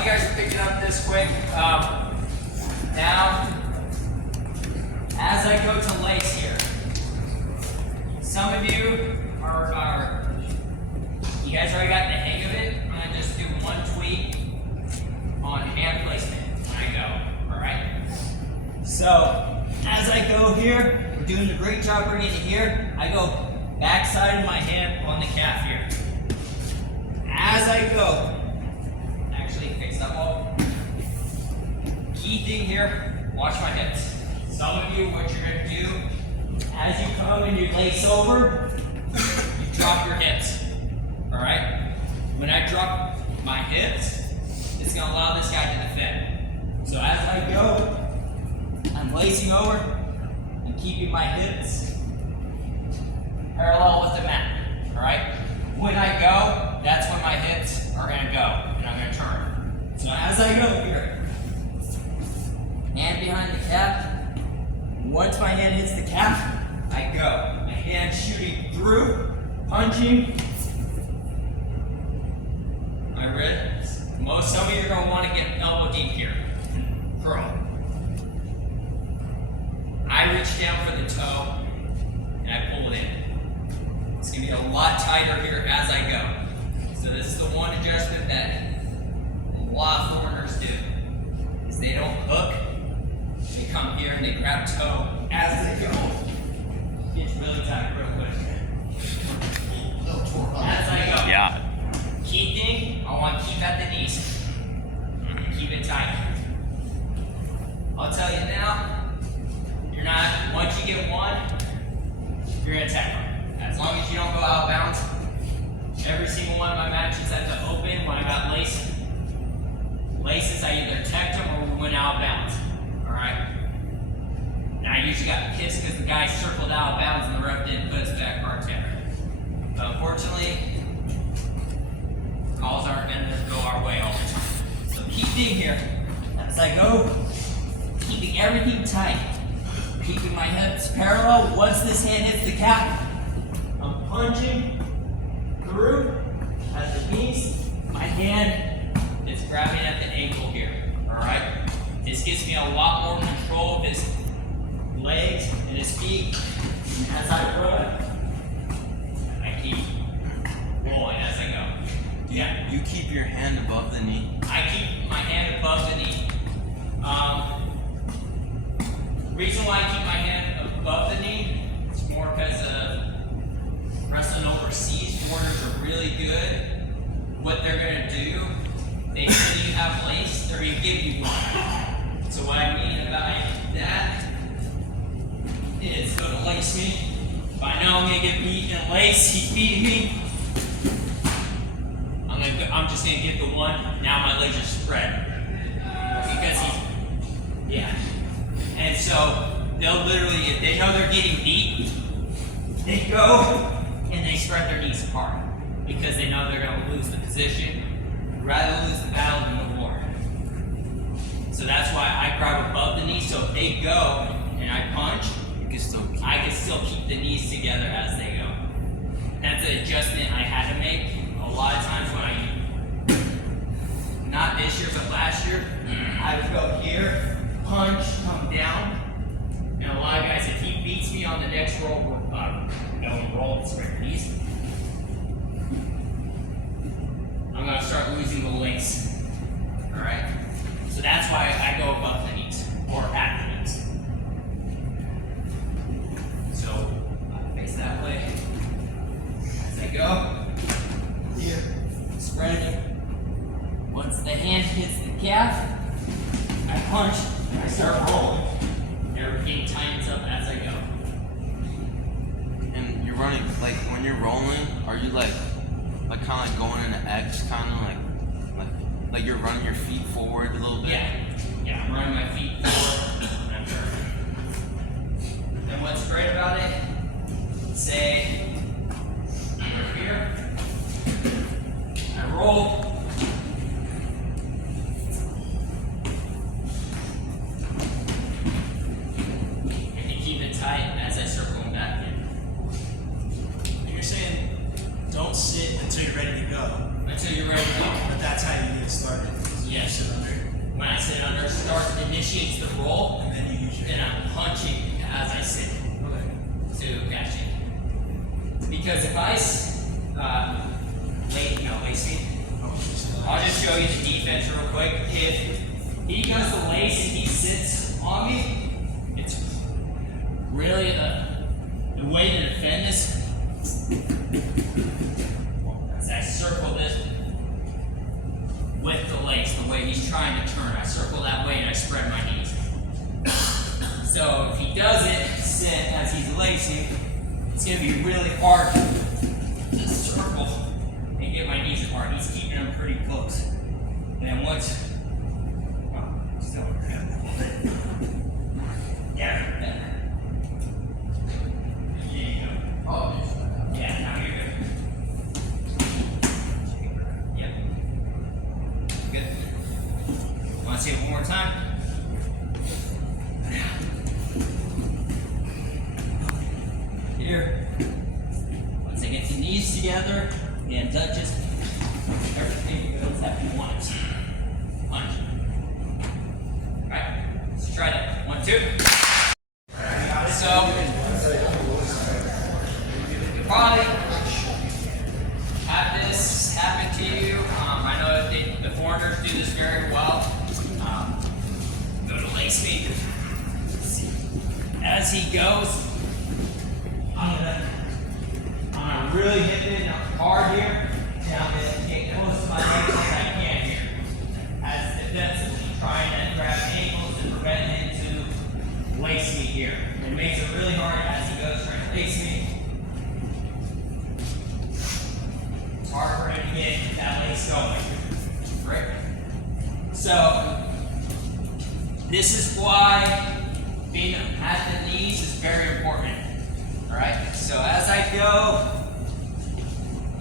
you guys are picking up this quick. Now, as I go to lace here, some of you you guys already got the hang of it. I'm gonna just do one tweak on hand placement when I go, all right? So, as I go here, we're doing a great job bringing it here. I go back side of my hand on the calf here. As I go, actually fix that wall. Key thing here, watch my hips. Some of you, what you're gonna do, as you come and you lace over, you drop your hips, all right? When I drop my hips, it's gonna allow this guy to defend. So as I go, I'm lacing over and keeping my hips parallel with the mat, all right? When I go, that's when my hips are gonna go, and I'm gonna turn. So as I go here, hand behind the calf. Once my hand hits the calf, I go. My hand shooting through, punching my wrist. Some of you are gonna want to get elbow deep here. Curl. I reach down for the toe, and I pull it in. It's gonna be a lot tighter here as I go. So this is the one adjustment that a lot of foreigners do, is they don't hook. They come here and they grab toe as they go. It's really tight real quick. As I go. Yeah. Key thing, I want to keep at the knees. Keep it tight. I'll tell you now, you're not, once you get one, you're going to tech them. As long as you don't go out of bounds. Every single one of my matches at the open, when I got laces, I either teched them or we went out of bounds. Alright? Now I usually got pissed because the guy circled out of bounds and the ref didn't put us back par terre. But unfortunately, calls aren't going to go our way all the time. So key thing here, as I go, keeping everything tight, keeping my hips parallel. Once this hand hits the calf, I'm punching through at the knees. My hand is grabbing at the ankle here. Alright? This gives me a lot more control of his legs and his feet. As I run, I keep rolling as I go. Yeah. You keep your hand above the knee? I keep my hand above the knee. Reason why I keep my hand above the knee is more because of wrestling overseas. Foreigners are really good. What they're going to do, they see you have lace, they're going to give you one. So what I mean about that is going to lace me. If I know I'm going to get beat in lace, he's beating me. I'm just going to get the one. Now my legs are spread. Because yeah. And so they'll literally, if they know they're getting beat, they go and they spread their knees apart. Because they know they're going to lose the position. Rather lose the battle than the war. So that's why I grab above the knee. So if they go and I punch, I can still keep the knees together as they go. That's an adjustment I had to make. A lot of times when not this year, but last year, I would go here, punch, come down. And a lot of guys, if he beats me on the next roll, roll and spread knees, I'm going to start losing the lace. Alright? So that's why I go above the knees, or at the knees. So, I face that way. As I go, here, spread it. Once the hand hits the calf, I punch, and I start rolling. Everything tightens up as I go. And you're running, like when you're rolling, are you like kind of like going in an X, kind of like you're running your feet forward a little bit? Yeah, I'm running my feet forward and I'm turning. And what's great about it, say, over here, I roll. And you keep it tight as I circle them back in. And you're saying don't sit until you're ready to go. Until you're ready to go. But that's how you get started. Yes. roll, And then you use your and I'm punching as I sit to catch it. Because if I lace me, I'll just show you the defense real quick. If he goes to lace and he sits on me, it's really the way to defend this is I circle this with the lace, the way he's trying to turn. I circle that way and I spread my knees. So if he doesn't sit as he's lacing, it's going to be really hard to circle and get my knees apart. He's keeping them pretty close. And then once, still over here a little bit. Yeah, better. There you go. Oh, Yeah, now you're good. Yep. Good. Want to see it one more time? Here. Once I get the knees together and touches, everything goes at once. Punch. Alright, let's try that. 1, 2. So, you probably have this happen to you. I know that the foreigners do this very well. Go to lace me. As he goes, I'm gonna really hit it hard here, and I'm gonna get close to my legs as I can here. As defensively, trying to grab ankles and prevent him to lace me here. It makes it really hard as he goes trying to lace me. It's hard for him to get that lace going. Right? So, this is why being at the knees is very important. Alright? So as I go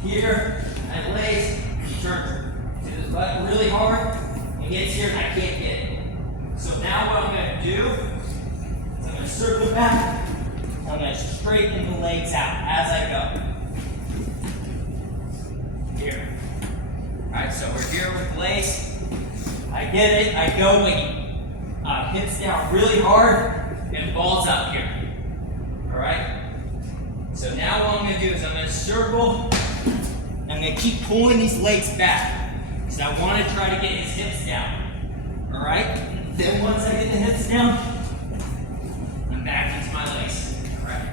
here, I lace, he turns to his butt really hard, and gets here and I can't get it. So now what I'm going to do is I'm going to circle back, I'm going to straighten the legs out as I go. Here. Alright, so we're here with lace. I get it, I go hips down really hard and balls up here. Alright? So now what I'm going to do is I'm going to circle. I'm going to keep pulling these legs back because I want to try to get his hips down. Alright? Then once I get the hips down, I'm back into my lace. Alright?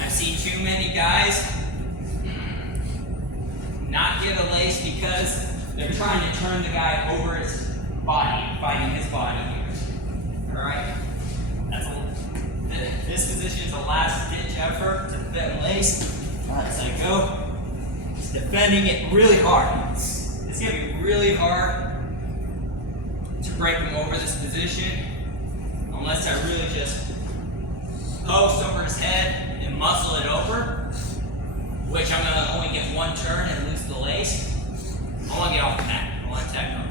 I see too many guys not get a lace because they're trying to turn the guy over his body, fighting his body here. Alright? This position is a last ditch effort to defend lace. As I go, it's defending it really hard. It's going to be really hard to break him over this position unless I really just post over his head and muscle it over, which I'm going to only get one turn and lose the lace. I want to get off the mat. I want to tag him.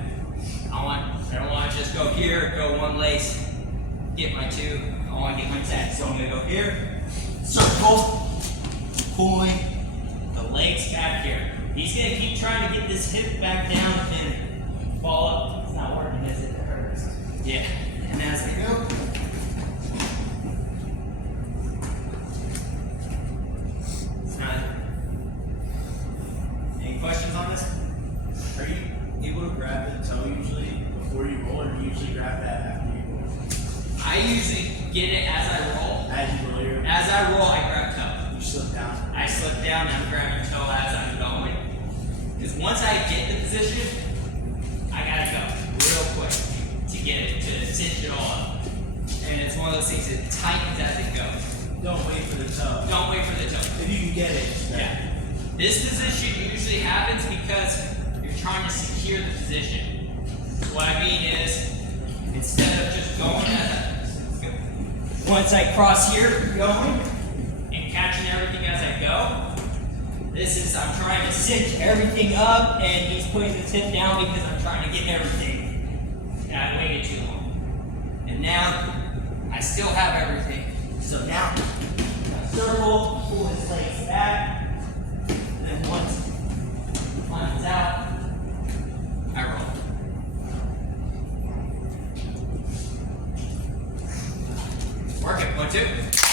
I don't want to just go here, go one lace, get my two. I want to get my tag. So I'm going to go here, circle, pulling the legs back here. He's going to keep trying to get this hip back down and fall up. It's not working, is it? It hurts. Yeah. And as I go, it's not. Any questions on this? Are you able to grab the toe usually before you roll, or do you usually grab that after you roll? I usually get it as I roll. As you roll your, As I roll, I grab toe. you slip down. I slip down and I'm grabbing toe as I'm going. Because once I get the position, I gotta go real quick to get it, to cinch it all up. And it's one of those things that tightens as it goes. Don't wait for the toe. Don't wait for the toe. If you can get it. Yeah. This position usually happens because you're trying to secure the position. So what I mean is, instead of just going once I cross here, going, and catching everything as I go, this is, I'm trying to cinch everything up, and he's putting the tip down because I'm trying to get everything. And I waited too long. And now, I still have everything. So now, I circle, pull his legs back, and then once he climbs out, I roll. 2.